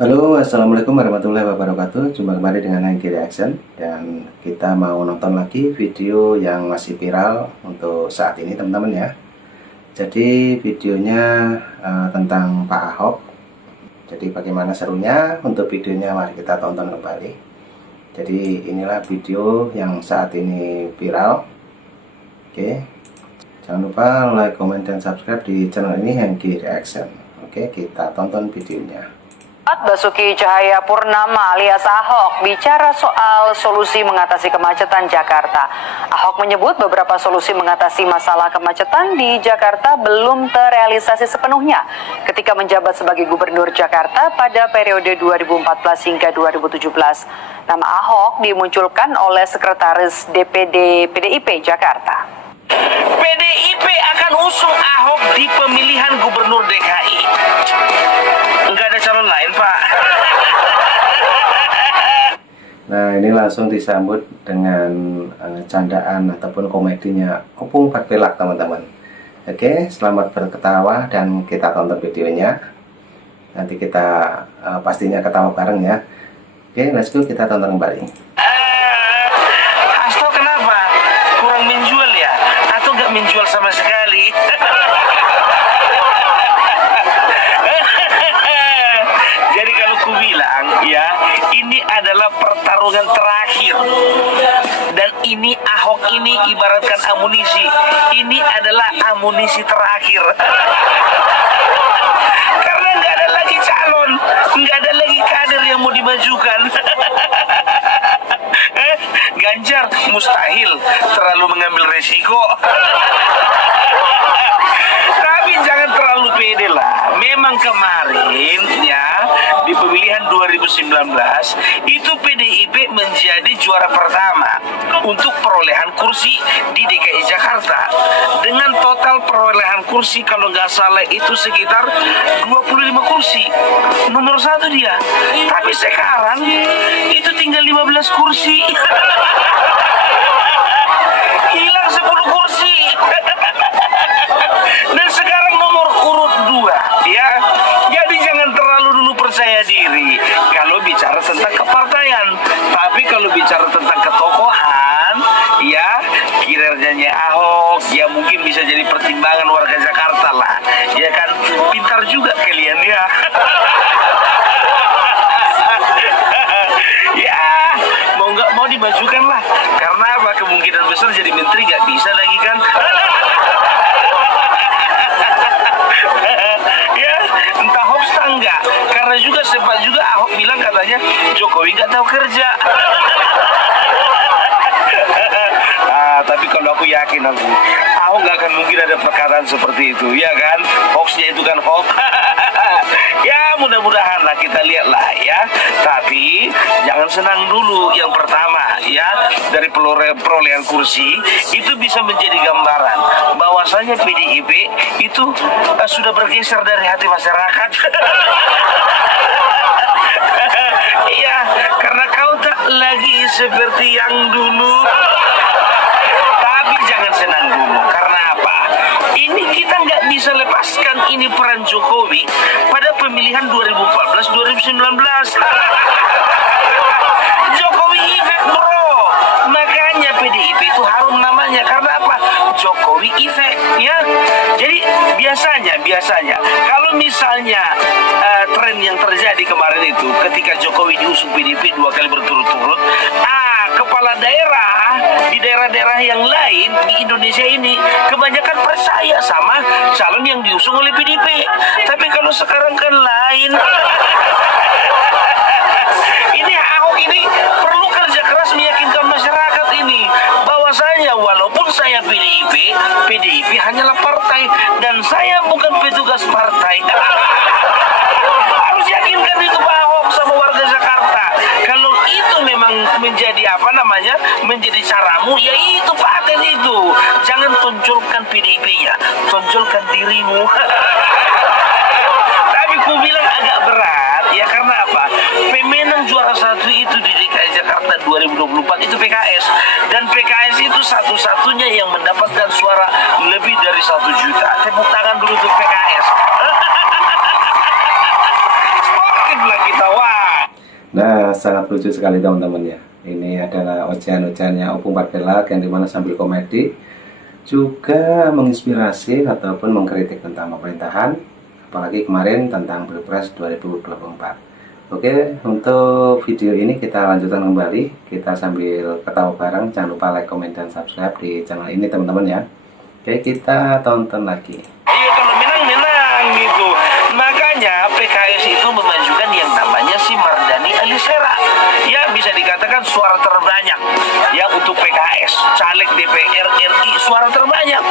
Halo, assalamualaikum warahmatullahi wabarakatuh. Jumpa kembali dengan Hengki Reaction. Dan kita mau nonton lagi video yang masih viral untuk saat ini, teman-teman ya. Jadi videonya tentang Pak Ahok. Jadi bagaimana serunya untuk videonya, mari kita tonton kembali. Jadi inilah video yang saat ini viral. Oke, jangan lupa like, comment, dan subscribe di channel ini, Hengki Reaction. Oke, kita tonton videonya. Basuki Cahayapurnama alias Ahok bicara soal solusi mengatasi kemacetan Jakarta. Ahok menyebut beberapa solusi mengatasi masalah kemacetan di Jakarta belum terrealisasi sepenuhnya ketika menjabat sebagai Gubernur Jakarta pada periode 2014 hingga 2017. Nama Ahok dimunculkan oleh Sekretaris DPD PDIP Jakarta. PDIP akan usung Ahok di pemilihan Gubernur DKI. Enggak ada calon lain, Pak. Nah, ini langsung disambut dengan candaan ataupun komedinya Opung Patpelak, teman-teman. Oke, selamat berketawa dan kita tonton videonya. Nanti kita pastinya ketawa bareng ya. Oke, let's go, kita tonton kembali. Hasto kenapa? Kurang menjual ya? Atau nggak menjual sama sekali? Jadi kalau ku bilang ya, ini adalah pertarungan terakhir. Dan ini Ahok ini ibaratkan amunisi. Ini adalah amunisi terakhir. Karena nggak ada lagi calon, nggak ada lagi kader yang mau dimajukan. Ganjar mustahil terlalu mengambil resiko. Tapi jangan terlalu pede lah. Memang kemarin ya di pemilihan 2019 itu PDIP menjadi juara pertama untuk perolehan kursi di DKI Jakarta dengan total perolehan kursi kalau nggak salah itu sekitar 25 kursi. Nomor 1 dia. Tapi sekarang itu tinggal 15 kursi. Hilang 10 kursi. Dan sekarang nomor urut 2 ya. Jadi jangan terlalu dulu percaya diri kalau bicara tentang kepartaian. Tapi kalau bicara tentang ketokohan ya, kinerjanya Ahok ya mungkin bisa jadi pertimbangan warga Jakarta lah. Ya kan, pintar juga kalian ya. Ya, mau nggak mau dimajukan lah. Karena apa? Kemungkinan besar jadi menteri nggak bisa lagi kan. Ya, entah hoax enggak. Karena juga sempat juga Ahok bilang katanya Jokowi nggak tahu kerja. Tapi kalau aku yakin Ahok nggak akan mungkin ada perkataan seperti itu, ya kan? Hoaxnya itu kan hoax. Ya mudah-mudahan lah, kita lihat lah ya. Tapi jangan senang dulu. Yang pertama ya, dari perolehan kursi itu bisa menjadi gambaran bahwasanya PDIP itu sudah bergeser dari hati masyarakat. Iya, karena kau tak lagi seperti yang dulu. Tapi jangan senang dulu. Karena apa? Ini kita nggak bisa lepaskan ini peran Jokowi pada pemilihan 2014-2019. Jokowi efek, bro. Makanya PDIP itu harum namanya. Karena apa? Jokowi efek ya. Jadi biasanya kalau misalnya tren yang terjadi kemarin itu ketika Jokowi diusung PDIP 2 kali berturut-turut, kepala daerah di daerah-daerah yang lain di Indonesia ini kebanyakan percaya sama calon yang diusung oleh PDIP. Tapi kalau sekarang kan lain. Ini Ahok ini perlu kerja keras meyakinkan masyarakat ini bahwasanya walaupun saya PDIP hanyalah partai dan saya bukan petugas partai. Harus yakinkan itu Pak Ahok sama warga Jakarta. Kalau itu memang menjadi menjadi caramu, ya itu paten itu. Jangan tonjolkan PDIP-nya, tonjolkan dirimu. Tapi ku bilang agak berat ya, karena apa? Pemenang juara 1 itu di DKI Jakarta 2024 itu PKS, dan PKS itu satu-satunya yang mendapatkan suara lebih dari 1 juta. Tepuk tangan dulu untuk PKS. Semakin lagi tahu sangat lucu sekali teman-teman ya. Ini adalah ocehan-ocehannya Opung Parbelak yang dimana sambil komedi juga menginspirasi ataupun mengkritik tentang pemerintahan, apalagi kemarin tentang Pilpres 2024. Oke, untuk video ini kita lanjutkan kembali, kita sambil ketawa bareng. Jangan lupa like, comment, dan subscribe di channel ini teman-teman ya. Oke, kita tonton lagi. Iya, kalau menang gitu. Makanya PKS itu memajukan yang namanya si Mardani Alisera. Ya, bisa dikatakan suara terbanyak ya untuk PKS, caleg DPR RI suara terbanyak.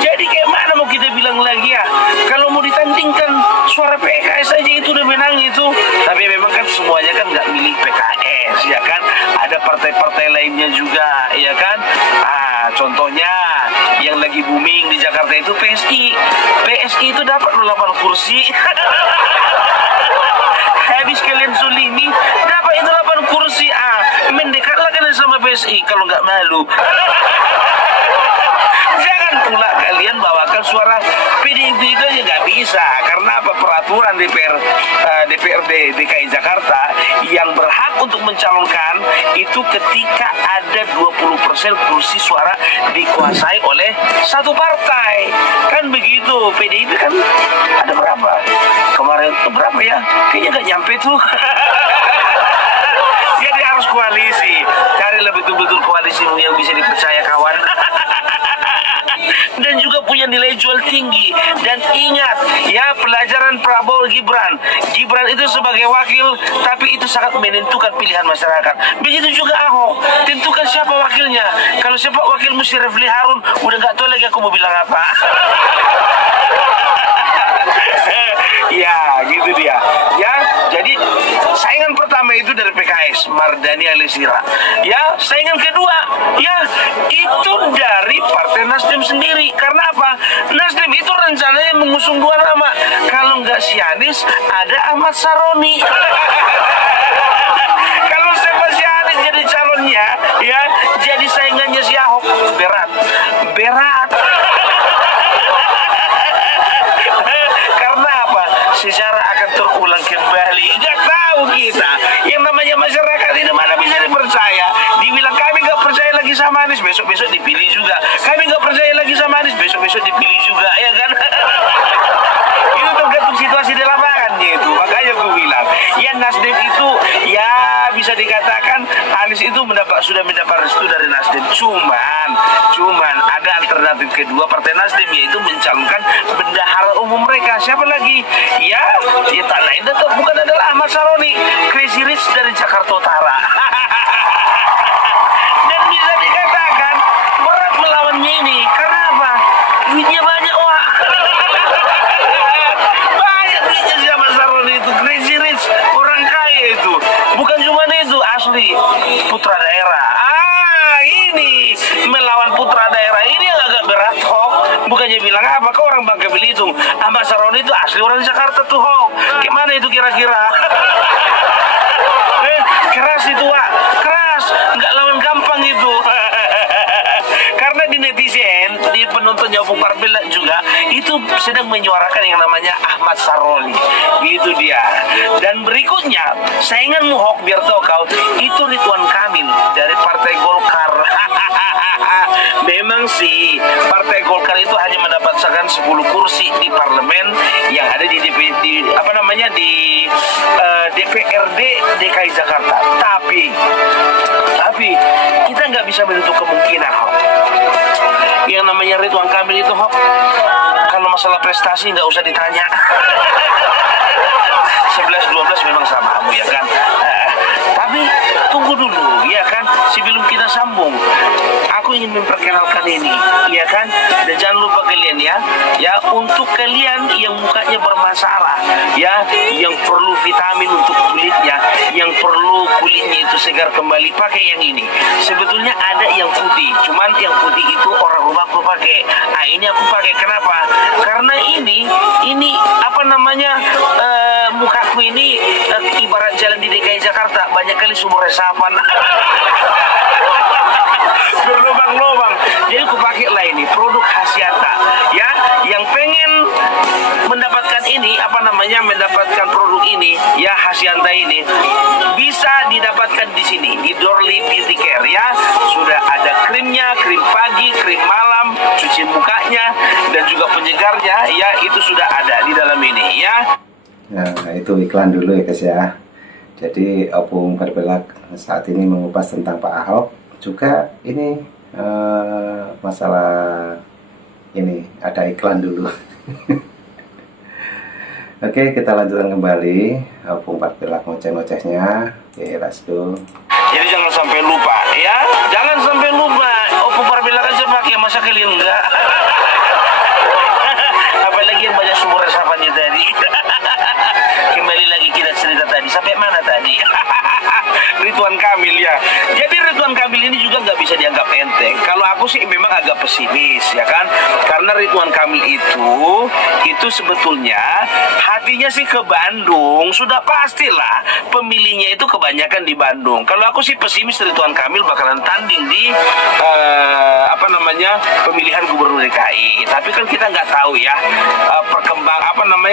Jadi kayak mana mau kita bilang lagi ya? Kalau mau ditandingkan suara PKS saja itu udah menang itu. Tapi memang kan semuanya kan nggak milih PKS ya kan? Ada partai-partai lainnya juga ya kan? Contohnya yang lagi booming di Jakarta itu PSI. PSI itu dapat 8 kursi. Habis kalian zulimi, dapat itu 8 kursi. Mendekatlah kalian sama PSI kalau nggak malu. Jangan pula kalian bawakan suara PDIP itu aja nggak bisa. Karena apa? Peraturan DPRD DKI Jakarta yang berhak untuk mencalonkan itu ketika ada 20% kursi suara dikuasai oleh satu partai. Kan begitu. PDIP kan ada berapa? Kemarin berapa ya? Kayaknya nggak nyampe tuh. Jadi harus koalisi. Carilah betul-betul koalisimu yang bisa dipercaya, kawan. Dan juga punya nilai jual tinggi. Dan ingat ya, pelajaran Prabowo Gibran itu sebagai wakil, tapi itu sangat menentukan pilihan masyarakat. Begitu juga Ahok, tentukan siapa wakilnya. Kalau siapa wakilmu si Refli Harun, udah nggak tahu lagi aku mau bilang apa. Ya gitu dia ya. Jadi saingan pertama itu dari PKS, Mardani Alisera ya. Saingan kedua ya itu dari Partai Nasdem sendiri. Karena apa? Nasdem itu rencananya mengusung 2 nama. Kalau nggak si Anies, ada Ahmad Saroni. Kalau siapa si Anies jadi calonnya ya, jadi saingannya si Ahok, berat. Sejarah akan terulang kembali. Nggak tahu kita. Yang namanya masyarakat ini mana bisa dipercaya. Dibilang kami nggak percaya lagi sama Anies, besok-besok dipilih juga. Kami nggak percaya lagi sama Anies, besok-besok dipilih juga, ya kan? Itu tergantung situasi di lapangan gitu. Makanya gue bilang, ya Nasdem itu ya bisa dikatakan Anies itu sudah mendapat restu dari Nasdem. Cuman ada alternatif kedua Partai Nasdem, yaitu mencalonkan bendahara umum mereka. Siapa lagi? Ya tak lain bukan adalah Ahmad Saroni, Crazy Rich dari Jakarta Utara. Dan bisa dikatakan berat melawannya ini. Karena apa? Duitnya banyak, wah. Banyak duitnya si Ahmad Saroni itu, Crazy Rich, orang kaya itu. Bukan cuma itu, asli putra daerah. Ini melawan putra daerah ini yang agak berat, Hok. Bukannya bilang apa, kau orang Bangka Belitung. Ahmad Saroni itu asli orang Jakarta tuh, Hok. Gimana itu kira-kira? Keras itu, Wak. Keras. Nggak lawan gampang itu. Karena di netizen, di penontonnya Opung Parbelak juga, itu sedang menyuarakan yang namanya Ahmad Saroni. Gitu dia. Dan berikutnya, sainganmu, Hok, biar tahu kau, itu Ridwan Kamil dari Partai Golkar. Memang sih Partai Golkar itu hanya mendapatkan 10 kursi di parlemen yang ada di DPRD DKI Jakarta. Tapi kita nggak bisa menutup kemungkinan, Hok. Yang namanya Ridwan Kamil itu, Hok, kalau masalah prestasi nggak usah ditanya. 11-12 memang sama kamu ya kan. Tapi tunggu dulu ya kan, sebelum kita sambung, aku ingin memperkenalkan ini ya kan. Dan jangan lupa kalian ya untuk kalian yang mukanya bermasalah ya, yang perlu vitamin untuk kulitnya, yang perlu kulitnya itu segar kembali, pakai yang ini. Sebetulnya ada yang putih, cuman yang putih itu orang rumahku pakai. Ini aku pakai. Kenapa? Karena ini apa namanya, mukaku ini ibarat jalan di DKI Jakarta, banyak kali sumur resapan. Berlubang-lubang. Jadi aku pakai lah ini produk Hasyata ya. Yang pengen mendapatkan ini mendapatkan produk ini ya, Hasyanta ini bisa didapatkan di sini di Dorli Beauty Care ya. Sudah ada krimnya, krim pagi, krim malam, cuci mukanya dan juga penyegarnya ya, itu sudah ada di dalam ini ya. Nah, itu iklan dulu ya guys ya. Jadi Opung Berbelak saat ini mengupas tentang Pak Ahok. Juga ini masalah ini ada iklan dulu. Oke, kita lanjutkan kembali Opung Berbelak ngoceh-ngocehnya. Oke, let's go. Jadi jangan sampai lupa ya, jangan sampai lupa. Opung Berbelak aja pakai, masa kalian enggak? Apalagi yang banyak sumber resapannya tadi. Kembali lagi kita cerita tadi, sampai mana tadi? Ridwan Kamil ya. Jadi Ridwan Kamil ini juga nggak bisa dianggap enteng. Kalau aku sih memang agak pesimis ya kan, karena Ridwan Kamil itu sebetulnya hatinya sih ke Bandung. Sudah pastilah pemilihnya itu kebanyakan di Bandung. Kalau aku sih pesimis Ridwan Kamil bakalan tanding di pemilihan gubernur DKI. Tapi kan kita nggak tahu ya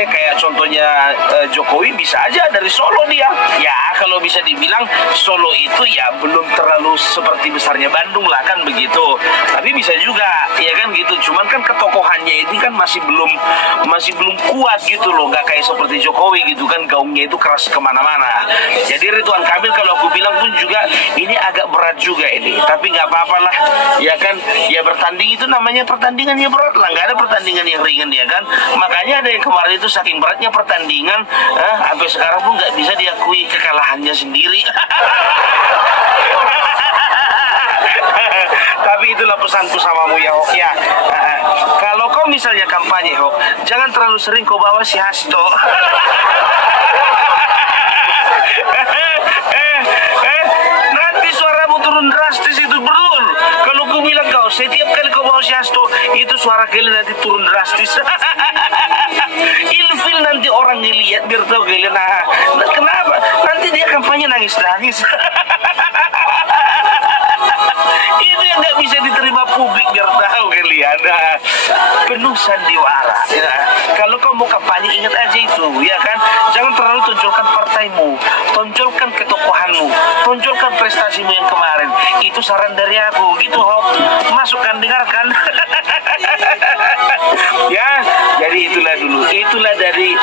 kayak contohnya Jokowi bisa aja dari Solo dia. Ya kalau bisa dibilang Solo itu ya belum terlalu seperti besarnya Bandung lah kan begitu. Tapi bisa juga ya kan gitu. Cuman kan ketokohannya ini kan masih belum kuat gitu loh. Nggak kayak seperti Jokowi gitu kan, gaungnya itu keras kemana-mana. Jadi Ridwan Kamil kalau aku bilang pun juga ini agak berat juga ini. Tapi nggak apa-apa lah ya kan. Ya bertanding itu namanya pertandingan yang berat lah. Nggak ada pertandingan yang ringan ya kan. Makanya ada yang kemarin itu saking beratnya pertandingan sampai sekarang pun nggak bisa diakui kekalahannya sendiri. Tapi itulah pesanku samamu ya Hok ya. Kalau kau misalnya kampanye Hok, jangan terlalu sering kau bawa si Hasto. Nanti suaramu turun drastis itu betul. Kalau kau bilang kau setiap kali kau bawa si Hasto, itu suara kalian nanti turun drastis. Ilfil nanti orang ngeliat biar tahu kalian. Kenapa? Nanti dia kampanye nangis-nangis. Itu yang nggak bisa diterima publik biar tahu kalian. Penuh sandiwara ya. Kalau kau mau kampanye ingat aja itu ya kan, jangan terlalu tonjolkan partaimu, tonjolkan ketokohanmu, tonjolkan prestasimu yang kemarin. Itu saran dari aku gitu Hok, masukkan, dengarkan. Ya jadi itulah dari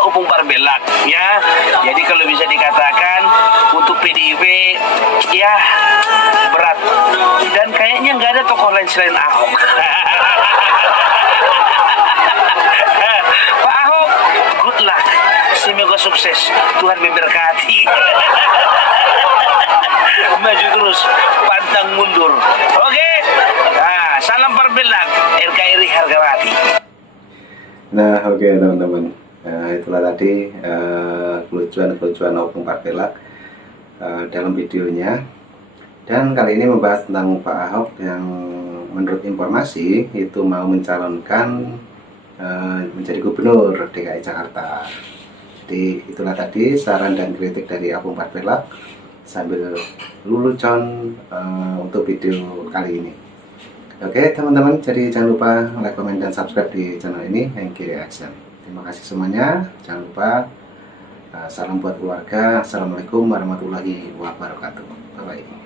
Opung Berbelak ya. Jadi kalau bisa dikatakan untuk PDIP ya berat, dan kayaknya nggak ada tokoh lain selain Ahok. Pak Ahok, good luck, semoga sukses, Tuhan memberkati. Maju terus, pantang mundur. Oke, salam Berbelak, RKRI harga mati. Nah oke teman-teman, itulah tadi kelucuan Opung Berbelak dalam videonya. Dan kali ini membahas tentang Pak Ahok yang menurut informasi itu mau mencalonkan menjadi gubernur DKI Jakarta. Jadi itulah tadi saran dan kritik dari Opung Berbelak sambil lelucon untuk video kali ini. Oke teman-teman, jadi jangan lupa like, komen, dan subscribe di channel ini Hengki Reaction. Terima kasih semuanya. Jangan lupa salam buat keluarga. Assalamualaikum warahmatullahi wabarakatuh. Bye bye.